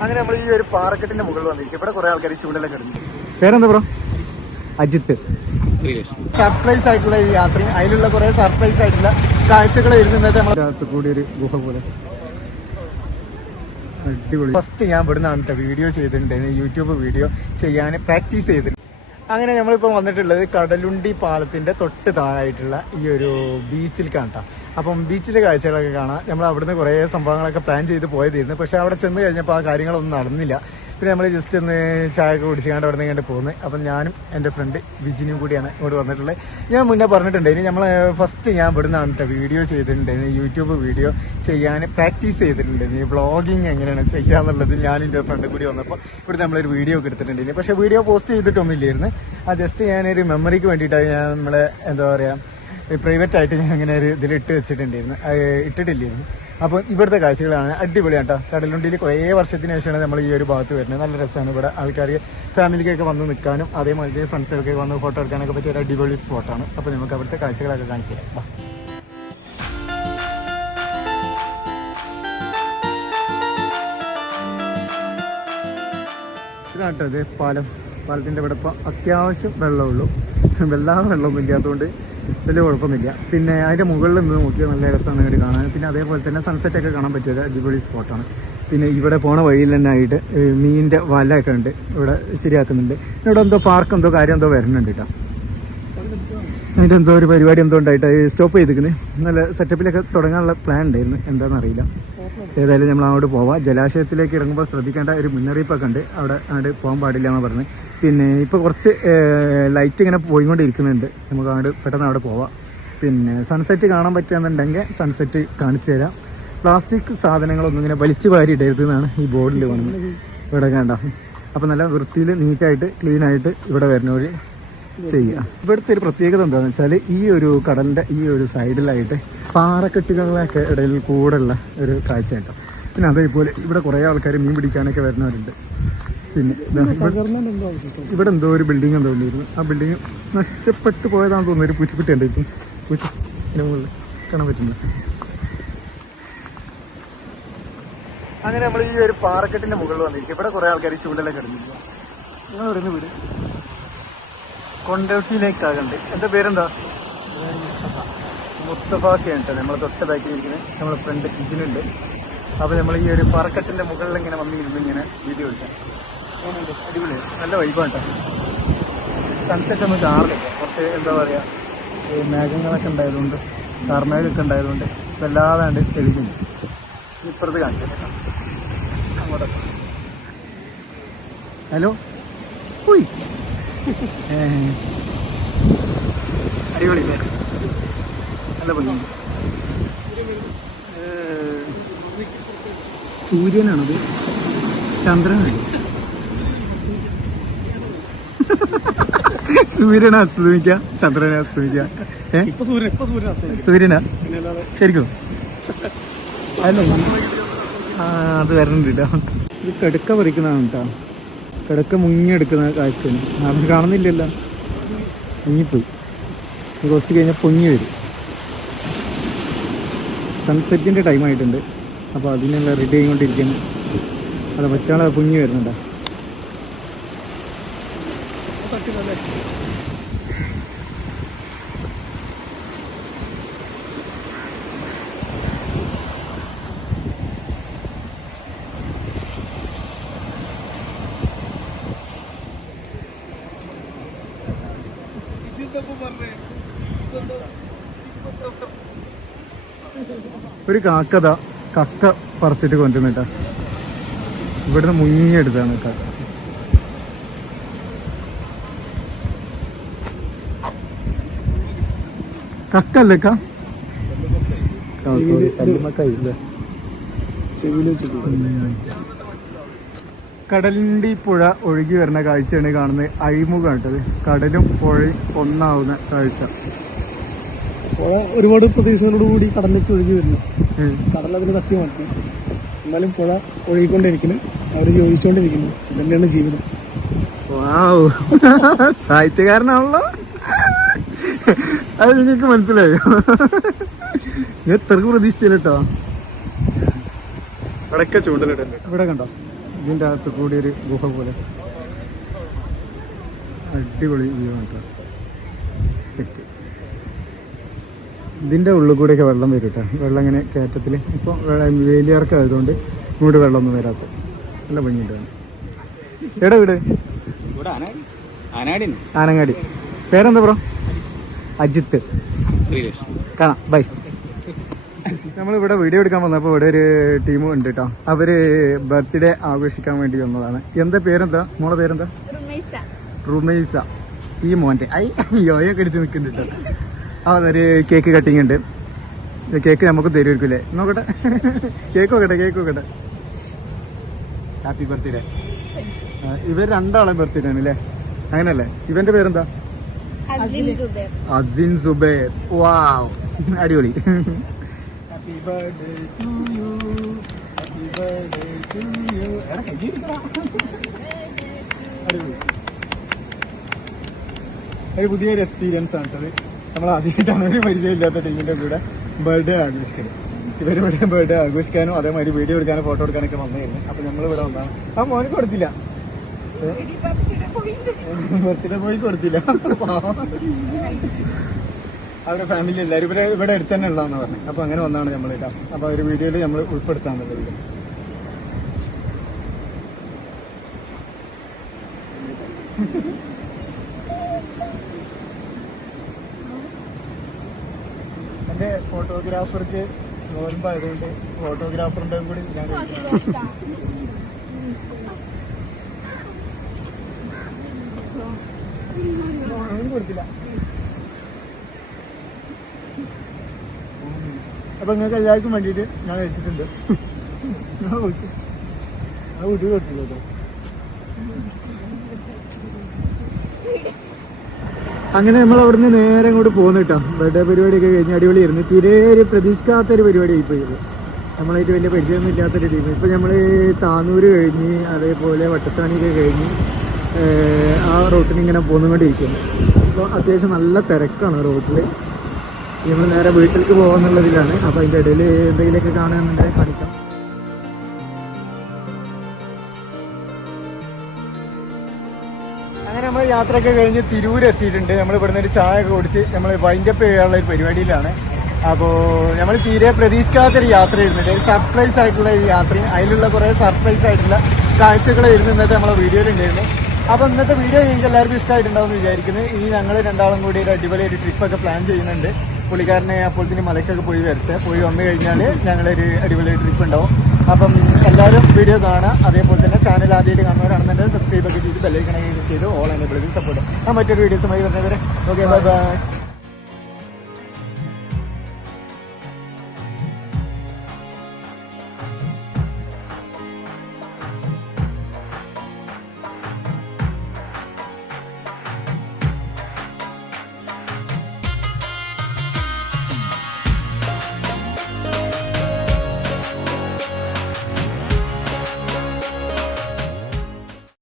അങ്ങനെ നമ്മൾ ഈ ഒരു പാറക്കെട്ടിന്റെ മുകളിൽ വന്നിരിക്കും. ഇവിടെ കുറെ ആൾക്കാർ ചൂണ്ടലൊക്കെ ഇടുന്നു. പേരെന്താ ബ്രോ? അജിത്ത്. സർപ്രൈസ് ആയിട്ടുള്ള ഈ യാത്ര. അതിലുള്ള കുറെ സർപ്രൈസ് ആയിട്ടുള്ള കാഴ്ചകൾ ഇരുന്നത് നമ്മളകത്ത് കൂടി ഒരു ഗുഹ പോലെ. അടിപൊളി. ഫസ്റ്റ് ഞാൻ ഇവിടെ നിന്നാണ് കേട്ടോ വീഡിയോ ചെയ്തിട്ടുണ്ടായിരുന്നു യൂട്യൂബ് വീഡിയോ ചെയ്യാൻ പ്രാക്ടീസ് ചെയ്തിട്ടുണ്ട്. അങ്ങനെ നമ്മളിപ്പോൾ വന്നിട്ടുള്ളത് കടലുണ്ടി പാലത്തിന്റെ തൊട്ട് താഴായിട്ടുള്ള ഈ ഒരു ബീച്ചിൽ കാണാം അപ്പം ബീച്ചിലെ കാഴ്ചകളൊക്കെ കാണാം. നമ്മൾ അവിടുന്ന് കുറേ സംഭവങ്ങളൊക്കെ പ്ലാൻ ചെയ്ത് പോയതായിരുന്നു. പക്ഷേ അവിടെ ചെന്ന് കഴിഞ്ഞപ്പോൾ ആ കാര്യങ്ങളൊന്നും നടന്നില്ല. പിന്നെ നമ്മൾ ജസ്റ്റ് ഒന്ന് ചായ ഒക്കെ കുടിച്ചുകൊണ്ട് അവിടെ നിന്ന് കണ്ട് പോകുന്നത് അപ്പം ഞാനും എന്റെ ഫ്രണ്ട് വിജിനും കൂടിയാണ് ഇങ്ങോട്ട് വന്നിട്ടുള്ളത്. ഞാൻ മുന്നേ പറഞ്ഞിട്ടുണ്ടായിരുന്നു നമ്മൾ ഫസ്റ്റ് ഞാൻ ഇവിടെ നിന്നാണ് വീഡിയോ ചെയ്തിട്ടുണ്ടായിരുന്നു യൂട്യൂബ് വീഡിയോ ചെയ്യാൻ പ്രാക്ടീസ് ചെയ്തിട്ടുണ്ടായിരുന്നു ഈ വ്ളോഗിങ് എങ്ങനെയാണ് ചെയ്യാന്നുള്ളത് ഞാൻ എന്റെ ഫ്രണ്ട് കൂടി വന്നപ്പോൾ ഇവിടെ നമ്മളൊരു വീഡിയോ ഒക്കെ എടുത്തിട്ടുണ്ടായിരുന്നു പക്ഷേ വീഡിയോ പോസ്റ്റ് ചെയ്തിട്ടൊന്നുമില്ലായിരുന്നു ആ ജസ്റ്റ് ഞാനൊരു മെമ്മറിക്ക് വേണ്ടിയിട്ടാണ് ഞാൻ നമ്മളെ എന്താ പറയുക പ്രൈവറ്റ് ആയിട്ട് ഞാൻ ഇങ്ങനെ ഒരു ഇതിൽ ഇട്ട് വെച്ചിട്ടുണ്ടായിരുന്നു. ഇട്ടിട്ടില്ലായിരുന്നു. അപ്പോൾ ഇവിടുത്തെ കാഴ്ചകളാണ് അടിപൊളിയാണ് കേട്ടോ കടലുണ്ടിയിൽ കുറേ വർഷത്തിന് ശേഷമാണ് നമ്മൾ ഈ ഒരു ഭാഗത്ത് വരുന്നത്. നല്ല രസമാണ് ഇവിടെ. ആൾക്കാർ ഫാമിലിക്കൊക്കെ വന്ന് നിൽക്കാനും അതേമാതിരി ഫ്രണ്ട്സുകൾക്ക് വന്ന് ഫോട്ടോ എടുക്കാനൊക്കെ പറ്റിയ ഒരു അടിപൊളി സ്പോട്ടാണ്. അപ്പോൾ നമുക്ക് അവിടുത്തെ കാഴ്ചകളൊക്കെ കാണിച്ചു തരാം. വാ. ഇതാണ് കേട്ടോ ഇത് പാലം. പാലത്തിന്റെ ഇവിടെ ഇപ്പോൾ അത്യാവശ്യം വെള്ളമുള്ളൂ. വല്ലാതെ വെള്ളമൊന്നും ഇല്ലാത്തതുകൊണ്ട് വലിയ കുഴപ്പമൊന്നുമില്ല. പിന്നെ അതിന്റെ മുകളിൽ നിന്ന് നോക്കിയാൽ നല്ല രസമാണ് ഇവിടെ കാണാൻ. പിന്നെ അതേപോലെ തന്നെ സൺസെറ്റ് ഒക്കെ കാണാൻ പറ്റിയൊരു അടിപൊളി സ്പോട്ടാണ് പിന്നെ ഇവിടെ പോണ വഴിയിൽ തന്നെ ആയിട്ട് മീനിന്റെ വലയൊക്കെ ഉണ്ട്. ഇവിടെ ശരിയാക്കുന്നുണ്ട്. ഇവിടെ എന്തോ പാർക്ക് എന്തോ കാര്യം എന്തോ വരുന്നുണ്ട് കേട്ടോ. അതിന്റെ എന്തോ ഒരു പരിപാടി എന്തോ ഉണ്ടായിട്ട്. സ്റ്റോപ്പ് ചെയ്തിരിക്കുന്നത് നല്ല സെറ്റപ്പിലൊക്കെ തുടങ്ങാനുള്ള പ്ലാൻ ഉണ്ടായിരുന്നു. എന്താണെന്നറിയില്ല ഏതായാലും നമ്മൾ അങ്ങോട്ട് പോവാം. ജലാശയത്തിലേക്ക് ഇറങ്ങുമ്പോൾ ശ്രദ്ധിക്കേണ്ട ഒരു മുന്നറിയിപ്പൊക്കെ ഉണ്ട്. അവിടെ അങ്ങോട്ട് പോകാൻ പാടില്ല എന്ന് പറഞ്ഞ്. പിന്നെ ഇപ്പോൾ കുറച്ച് ലൈറ്റ് ഇങ്ങനെ പോയിക്കൊണ്ടിരിക്കുന്നുണ്ട്. നമുക്ക് അങ്ങോട്ട് പെട്ടെന്ന് അവിടെ പോവാം. പിന്നെ സൺസെറ്റ് കാണാൻ പറ്റുകയെന്നുണ്ടെങ്കിൽ സൺസെറ്റ് കാണിച്ചു തരാം. പ്ലാസ്റ്റിക് സാധനങ്ങളൊന്നും ഇങ്ങനെ വലിച്ചു വാരി ഇടരുത് എന്നാണ് ഈ ബോർഡിൽ വന്നത് ഇവിടെ കണ്ട? അപ്പോൾ നല്ല വൃത്തിയിൽ നീറ്റായിട്ട് ക്ലീനായിട്ട് ഇവിടെ വരുന്ന വഴി ചെയ്യുക ഇവിടുത്തെ ഒരു പ്രത്യേകത എന്താണെന്ന് വെച്ചാൽ ഈ ഒരു കടലിന്റെ ഈ ഒരു സൈഡിലായിട്ട് പാറക്കെട്ടുകളിലൊക്കെ ഇടയിൽ കൂടെയുള്ള ഒരു കാഴ്ച ഉണ്ടാവും പിന്നെ അതേപോലെ ഇവിടെ കുറേ ആൾക്കാർ മീൻ പിടിക്കാനൊക്കെ വരുന്നവരുണ്ട്. പിന്നെ ഇവിടെ- എന്തോ ഒരു ബിൽഡിംഗ് എന്തോ ഉണ്ടായിരുന്നു ആ ബിൽഡിംഗ് നഷ്ടപ്പെട്ടു പോയതാണെന്ന് തോന്നുന്നു. ഒരു പൂച്ചക്കുട്ടി ഉണ്ടായിരുന്നു പൂച്ച മുകളിൽ കാണാൻ പറ്റുന്നു അങ്ങനെ നമ്മൾ ഈ ഒരു പാറക്കെട്ടിന്റെ മുകളിൽ വന്നിരിക്കും ഇവിടെ കുറെ ആൾക്കാർ ചൂണ്ടലൊക്കെ ഇടുന്നില്ല നിങ്ങൾ വരുന്ന വീട്? കൊണ്ടോട്ടിയിലേക്കാകണ്ട് എന്റെ പേരെന്താ? മുസ്തഫാക്കയാണ് കേട്ടോ നമ്മളെ തൊട്ട് ബാക്കിൽ ഇരിക്കുന്നത് നമ്മളെ ഫ്രണ്ട് കിച്ചനുണ്ട് അപ്പൊ നമ്മൾ ഈ ഒരു പറക്കെട്ടിന്റെ മുകളിൽ ഇങ്ങനെ വന്നിരുന്ന് ഇങ്ങനെ വീഡിയോ എടുക്കാം. അടിപൊളി. നല്ല വൈബാണ് കേട്ടോ സൺസെറ്റ് ഒന്നും കാണില്ല കുറച്ച് എന്താ പറയുക ഈ മേഘങ്ങളൊക്കെ ഉണ്ടായതുകൊണ്ട് കാർമേഘമൊക്കെ ഉണ്ടായതുകൊണ്ട് വല്ലാതാണ്ട് തെളിഞ്ഞു ഇപ്പുറത്ത് കാണിക്കാം. ഹലോ? ഉയ്. അടിപൊളി അല്ലേ നല്ല ഭംഗി. സൂര്യനാണത്. ചന്ദ്രനാണ്. സൂര്യനെ അസ്തമിക്ക ചന്ദ്രനെ അസ്തമിക്ക സൂര്യനാ ശരിക്കും? അല്ല ആ അത് വരണുണ്ട് കേട്ടോ ഇത് കടുക്ക പറിക്കുന്നതാണ് കേട്ടോ. കിടക്ക മുങ്ങിയെടുക്കുന്ന കാഴ്ചയാണ്. അത് കാണുന്നില്ലല്ലോ. മുങ്ങിപ്പോയി. കുറച്ച് കഴിഞ്ഞാൽ പൊങ്ങി വരും. സൺസെറ്റിന്റെ ടൈം ആയിട്ടുണ്ട്. അപ്പോൾ അതിനെല്ലാം റെഡി ആയിക്കൊണ്ടിരിക്കുന്നു. അത് മറ്റാളെ പൊങ്ങി വരുന്നുണ്ടോ. ഒരു കാക്കത കക്ക പറിച്ചിട്ട് കൊണ്ടുവന്നിട്ട. ഇവിടുന്ന് മുങ്ങിയെടുത്താണ് കക്ക. കക്കല്ലേ ക ചെവിയിൽ വെച്ചിട്ട്. കടലിന്റെ പുഴ ഒഴുകി വരുന്ന കാഴ്ചയാണ് കാണുന്നത്. അഴിമുഖം കേട്ടത്. കടലും പുഴയും ഒന്നാവുന്ന കാഴ്ച. പുഴ ഒരുപാട് പ്രതീക്ഷകളോടുകൂടി കടലിലേക്ക് ഒഴുകി വരുന്നു. കടലതിന് തട്ടി മാറ്റി എന്നാലും പുഴ ഒഴുകിക്കൊണ്ടിരിക്കുന്നു. അവർ ചോദിച്ചുകൊണ്ടിരിക്കുന്നു ഇതന്നെയാണ് ജീവിതം. വാവ്. സാഹിത്യകാരനാണല്ലോ. അത് നിങ്ങൾക്ക് മനസ്സിലായോ? ഞാൻ ഇത്രക്ക് പ്രതീക്ഷിച്ചില്ല കേട്ടോ. ഇവിടെയൊക്കെ ചൂണ്ടലിടല്ലേ. ഇവിടെ കണ്ടോ? ഇതിന്റെ അകത്ത് കൂടി ഒരു ഗുഹ പോലെ. അടിപൊളി വ്യൂ കേട്ടോ സെറ്റ് ഇതിന്റെ ഉള്ളിൽ കൂടെയൊക്കെ വെള്ളം വരും കേട്ടോ വെള്ളം ഇങ്ങനെ കയറ്റത്തിൽ. ഇപ്പോൾ വേലിയാർക്കായതുകൊണ്ട് ഇങ്ങോട്ട് വെള്ളമൊന്നും വരാത്ത നല്ല ഭംഗിയുണ്ട് കാണാൻ. എവിടെ വീട്? ആനങ്ങാടി. പേരെന്താ ബ്രോ? അജിത്ത്. കാണാം. ബൈ. നമ്മളിവിടെ വീഡിയോ എടുക്കാൻ വന്നപ്പോൾ ഇവിടെ ഒരു ടീം ഉണ്ട് കേട്ടോ അവർ ബർത്ത്ഡേ ആഘോഷിക്കാൻ വേണ്ടി വന്നതാണ്. എന്താ പേരെന്താ? മോളെ പേരെന്താ? റുമൈസ. ഈ മോന്റെ ഐ യോയൊക്കെ അടിച്ച് നിൽക്കുന്നുണ്ട് കേട്ടോ ആ അതൊരു കേക്ക് കട്ടിങ് ഉണ്ട്. കേക്ക് നമുക്ക് തരുമായിരിക്കില്ലേ? നോക്കട്ടെ. കേക്ക് നോക്കട്ടെ കേക്ക് നോക്കട്ടെ. ഹാപ്പി ബർത്ത്ഡേ ഇവർ രണ്ടാളെ ബർത്ത്ഡേ ആണ് അല്ലേ അങ്ങനല്ലേ? ഇവന്റെ പേരെന്താ? അസിൻ സുബൈർ. വാവ്. അടിപൊളി. Happy birthday to you happy birthday to you അടിപൊളി. ഒരു പുതിയൊരു എക്സ്പീരിയൻസ് ആണ് കേട്ടത് നമ്മൾ ആദ്യമായിട്ടാണ് ഒരു പരിചയമില്ലാത്ത ടീമിന്റെ കൂടെ ബർത്ത്ഡേ ആഘോഷിക്കുന്നത് ഇവരിവിടെ ബർത്ത്ഡേ ആഘോഷിക്കാനും അതേമാതിരി വീഡിയോ എടുക്കാനും ഫോട്ടോ എടുക്കാനൊക്കെ വന്നായിരുന്നു അപ്പം നമ്മൾ ഇവിടെ വന്നതാണ് ആ മോന് കൊടുത്തില്ല. ബർത്ത്ഡേ പോയി കൊടുത്തില്ല. അവരുടെ ഫാമിലി എല്ലാവരും ഇവരെ ഇവിടെ അടുത്ത് തന്നെ ഉള്ളതെന്ന് പറഞ്ഞു. അപ്പൊ അങ്ങനെ വന്നാണ് നമ്മൾ കേട്ടോ അപ്പൊ ഒരു വീഡിയോയിൽ നമ്മൾ ഉൾപ്പെടുത്താൻ പറ്റില്ല എന്റെ ഫോട്ടോഗ്രാഫർക്ക് നോൻപായതുകൊണ്ട് ഫോട്ടോഗ്രാഫറിന്റെ കൂടി ഞാൻ കൊടുത്തില്ല. അപ്പൊ നിങ്ങൾക്ക് എല്ലാവർക്കും വേണ്ടിയിട്ട് ഞാൻ വെച്ചിട്ടുണ്ട് ഞാൻ കൊടുത്തു. ഞാൻ വീട്ടിൽ കൊടുത്തില്ല കേട്ടോ അങ്ങനെ നമ്മൾ അവിടുന്ന് നേരെ ഇങ്ങോട്ട് പോകുന്നു കേട്ടോ ബർത്ത്ഡേ പരിപാടിയൊക്കെ കഴിഞ്ഞ് അടിപൊളിയായിരുന്നു. തീരെ ഒരു പ്രതീക്ഷിക്കാത്തൊരു പരിപാടി ആയിപ്പോയി ഇത്. നമ്മളായിട്ട് വലിയ പരിചയമൊന്നും ഇല്ലാത്തൊരു ടീം. ഇപ്പം നമ്മൾ താന്നൂര് കഴിഞ്ഞ് അതേപോലെ വട്ടത്താണിയൊക്കെ കഴിഞ്ഞ് ആ റോട്ടിന് ഇങ്ങനെ പോന്നുകൊണ്ടിരിക്കുന്നു. അപ്പോൾ അത്യാവശ്യം നല്ല തിരക്കാണ് റോട്ടിൽ നമ്മൾ നേരെ വീട്ടിലേക്ക് പോകാന്നുള്ളതിലാണ്. അപ്പോൾ അതിന്റെ ഇടയിൽ എന്തെങ്കിലുമൊക്കെ കാണുകയെന്നുണ്ടെങ്കിൽ കാണിക്കാം. അങ്ങനെ നമ്മൾ യാത്രയൊക്കെ കഴിഞ്ഞ് തിരൂർ എത്തിയിട്ടുണ്ട്. നമ്മൾ ഇവിടുന്ന് ഒരു ചായ ഒക്കെ കുടിച്ച് നമ്മൾ വൈൻഡപ്പ് ചെയ്യാനുള്ള ഒരു പരിപാടിയിലാണ്. അപ്പോൾ നമ്മൾ തീരെ പ്രതീക്ഷിക്കാത്തൊരു യാത്രയായിരുന്നു. ഒരു സർപ്രൈസ് ആയിട്ടുള്ള ഒരു യാത്രയും അതിലുള്ള കുറേ സർപ്രൈസ് ആയിട്ടുള്ള കാഴ്ചകളായിരുന്നു ഇന്നത്തെ നമ്മളെ വീഡിയോയിലുണ്ടായിരുന്നു അപ്പോൾ ഇന്നത്തെ വീഡിയോ നിങ്ങൾക്ക് എല്ലാവർക്കും ഇഷ്ടമായിട്ടുണ്ടാവും എന്ന് വിചാരിക്കുന്നു. ഇനി ഞങ്ങൾ രണ്ടാളും കൂടി ഒരു അടിപൊളി ഒരു ട്രിപ്പൊക്കെ പ്ലാൻ ചെയ്യുന്നുണ്ട്. പുള്ളിക്കാരനെ അപ്പോഴത്തേന് മലക്കൊക്കെ പോയി വരട്ടെ. പോയി വന്നു കഴിഞ്ഞാൽ ഞങ്ങളൊരു അടിപൊളി ട്രിപ്പ് ഉണ്ടാവും. അപ്പം എല്ലാവരും വീഡിയോ കാണുക. അതേപോലെ തന്നെ ചാനൽ ആദ്യമായിട്ട് കാണുന്നവരാണെന്നുണ്ടെങ്കിൽ സബ്സ്ക്രൈബ് ഒക്കെ ചെയ്ത് ബെല്ലൈക്കണൊക്കെ ചെയ്ത് ഓൾ എനേബിൾ വിളിച്ച് സപ്പോർട്ട് ആ മറ്റൊരു വീഡിയോസുമായി വരുന്നവരെ ഓക്കെ ബൈ ബൈ